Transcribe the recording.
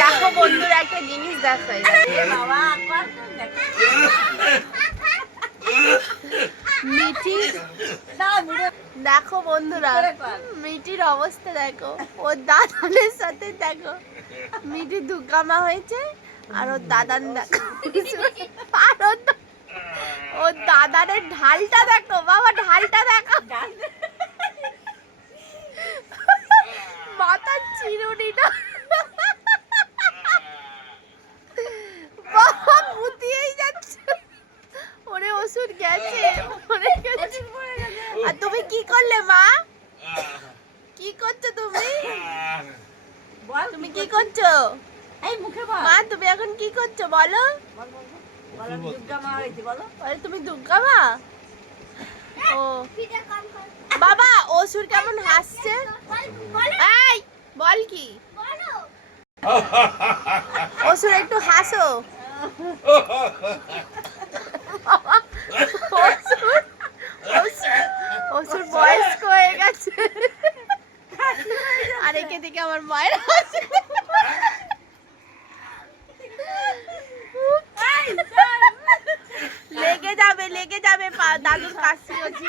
দেখো বন্ধুরা একটা জিনিস দেখো মিঠি, দেখো বন্ধুরা মিঠির অবস্থা দেখো, ওর দাদানের সাথে দেখো মিঠি দুর্গামা হয়েছে আর ওর দাদান দেখো আর ওর দাদানের ঢালটা দেখো বাবা, ঢালটা দেখো, মাথার চিরুনিটা বাবা মুতিয়েই যাচ্ছে। ওরে ওষুধ গেছে, ওরে গেছে। আর তুমি কি করলে মা? কি করছো তুমি? তুমি কি করছো? এই মুখে বল মা তুমি এখন কি করছো বলো? বলো দুর্গা মা হয়েছে বলো। আরে তুমি দুর্গা মা? ও বাবা অসুর কেমন হাসছে? এই বল কি? অসুর একটু হাসো। অসুর বয়স্ক হয়ে গেছে আর একে দিকে আমার মায়ের হাসি। লেগে যাবে দাদুর কাশি হচ্ছে।